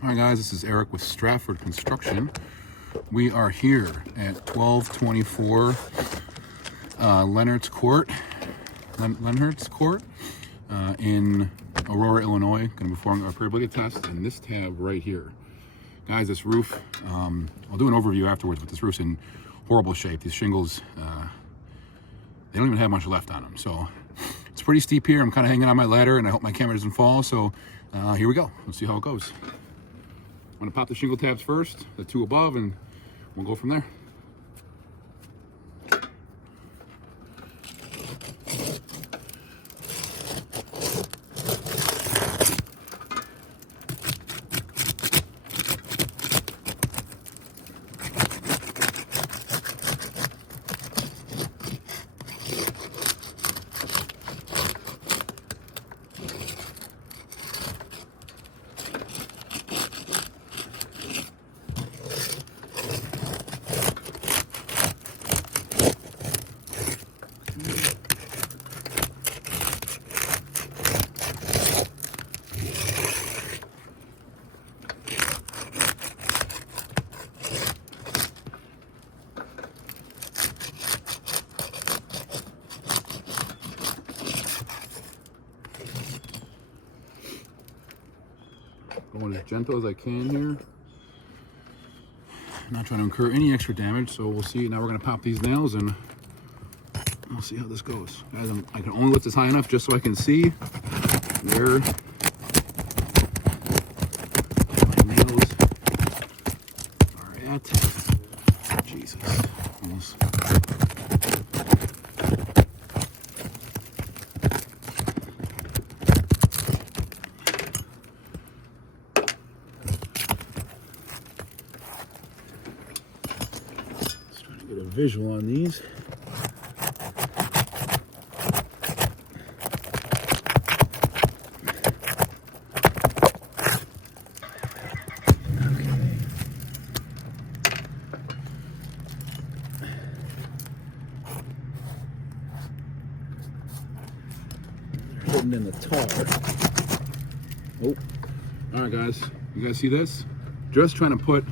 Hi guys, this is Eric with Strafford Construction. We are here at 1224 Lehnertz Court, in Aurora, Illinois. Going to be performing our repairability test in this tab right here. Guys, this roof, I'll do an overview afterwards, but this roof's in horrible shape. These shingles, they don't even have much left on them. So it's pretty steep here. I'm kind of hanging on my ladder, and I hope my camera doesn't fall. So here we go. Let's see how it goes. I'm gonna pop the shingle tabs first, the two above, and we'll go from there. Going as gentle as I can here. Not trying to incur any extra damage, so we'll see. Now we're going to pop these nails and we'll see how this goes. Guys, I can only lift this high enough just so I can see where my nails are at. Jesus. Almost. Get a visual on these. They're hidden in the tar. Oh, all right, guys. You guys see this? Just trying to put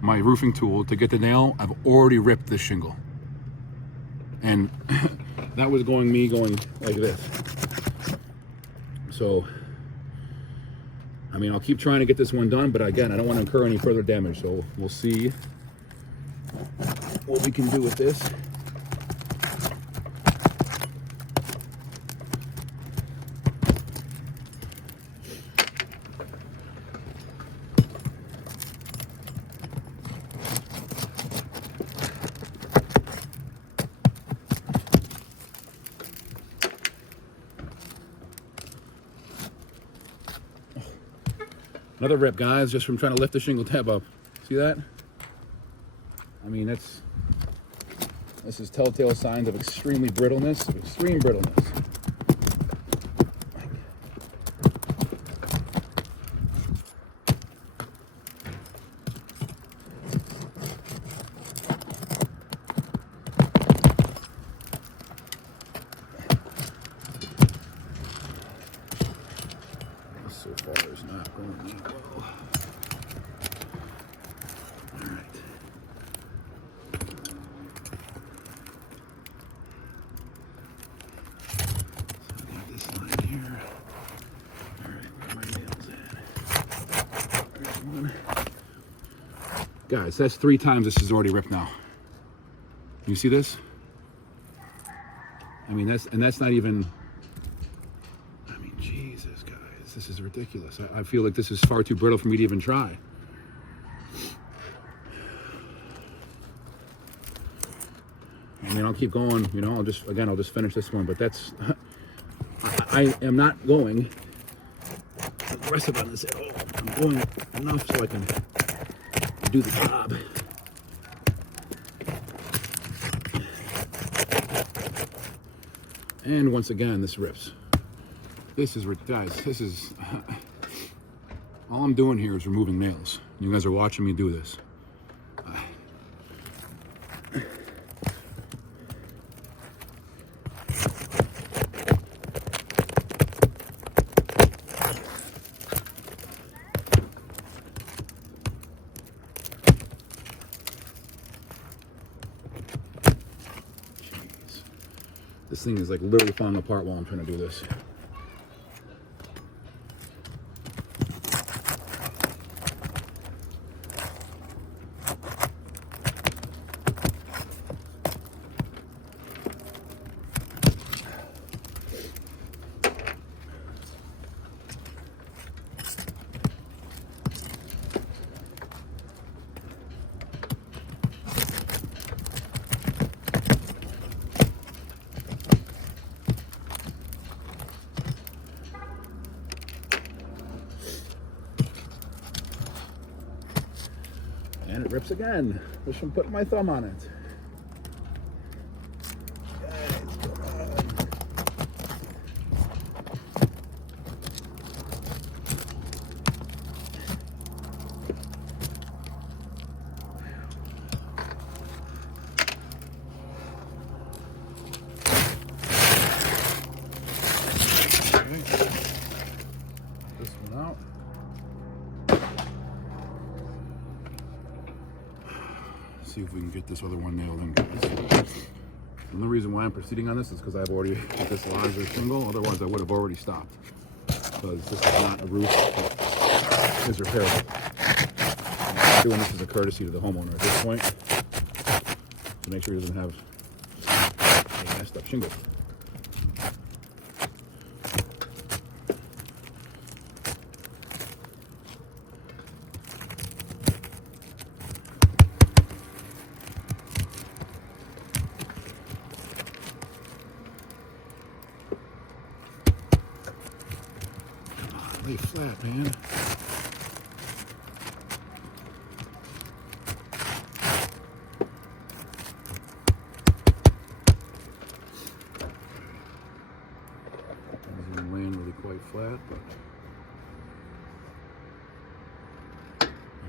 my roofing tool to get the nail. I've already ripped this shingle, and that was going like this. So I mean, I'll keep trying to get this one done, but again, I don't want to incur any further damage, so we'll see what we can do with this. Another rip, guys, just from trying to lift the shingle tab up. See that? I mean, this is telltale signs of extreme brittleness. So far is not going that well. All right. So I got this line here. All right, where my nails at? There's one. Guys, that's 3 times this is already ripped now. You see this? I mean, that's not even. Jesus, guys, this is ridiculous. I feel like this is far too brittle for me to even try. I mean, I'll keep going, you know, I'll just finish this one, but that's, I am not going aggressive on this at all. I'm going enough so I can do the job. And once again, this rips. This is, guys, this is, all I'm doing here is removing nails. You guys are watching me do this. thing is like literally falling apart while I'm trying to do this. And it rips again. Wish I'm putting my thumb on it. Guys, come on. Okay. This one out. See if we can get this other one nailed in, guys. The only reason why I'm proceeding on this is because I've already hit this larger shingle. Otherwise, I would have already stopped. Because this is not a roof that is repairable. I'm doing this as a courtesy to the homeowner at this point to make sure he doesn't have a messed up shingle. Lay flat, man. It's laying really quite flat, but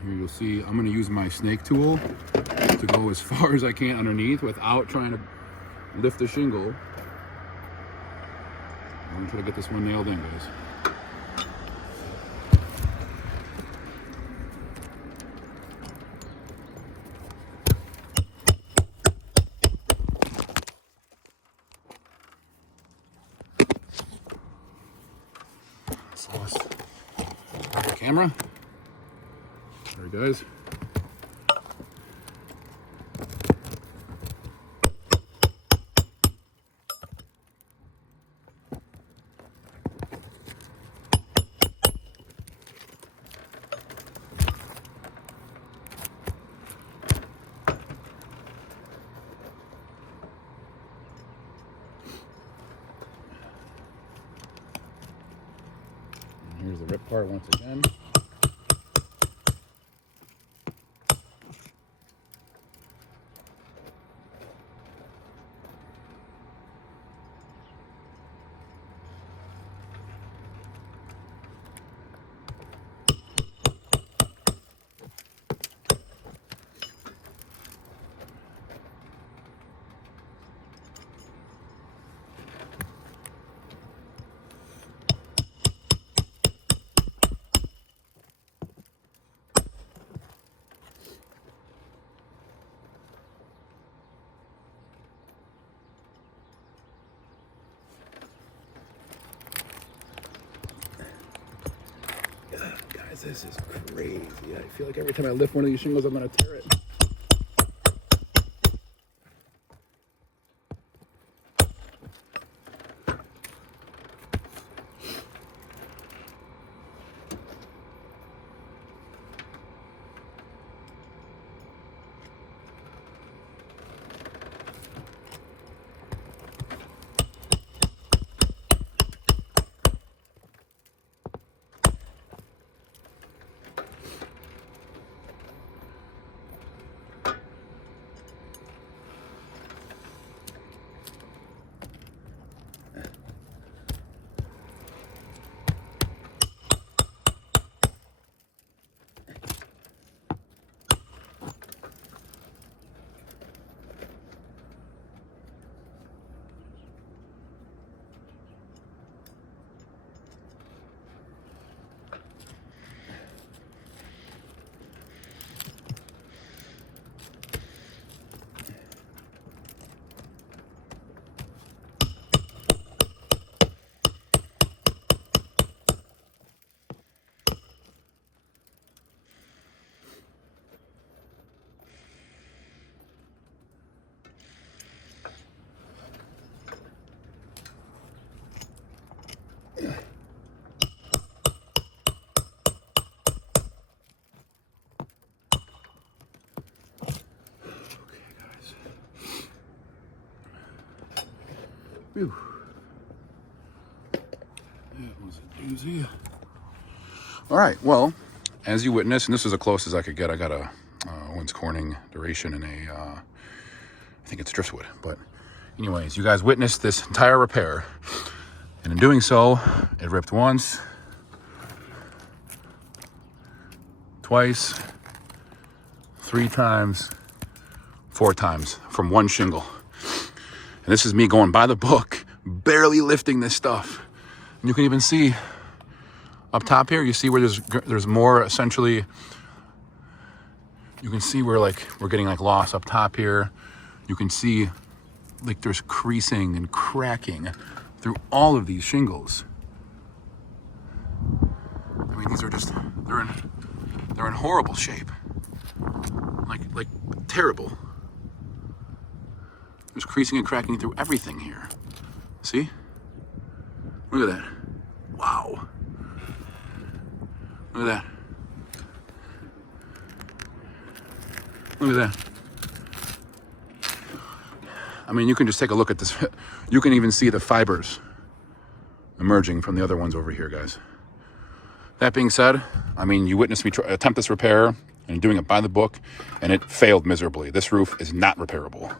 here you'll see I'm going to use my snake tool to go as far as I can underneath without trying to lift the shingle. I'm going to try to get this one nailed in, guys. Lost the camera. There it goes. Here's the rip part once again. Guys, this is crazy. I feel like every time I lift one of these shingles, I'm going to tear it. Whew. That was a doozy. All right, well, as you witness, and this is as close as I could get, I got a Owens Corning duration in a, I think it's driftwood. But anyways, you guys witnessed this entire repair. And in doing so, it ripped once, twice, 3 times, 4 times from one shingle. And this is me going by the book, barely lifting this stuff. And you can even see up top here, you see where there's more, essentially, you can see where like we're getting like loss up top here. You can see like there's creasing and cracking through all of these shingles. I mean, these are just, they're in horrible shape. Like terrible. There's creasing and cracking through everything here. See? Look at that. Wow. Look at that. Look at that. I mean, you can just take a look at this. You can even see the fibers emerging from the other ones over here, guys. That being said, I mean, you witnessed me attempt this repair and doing it by the book, and it failed miserably. This roof is not repairable.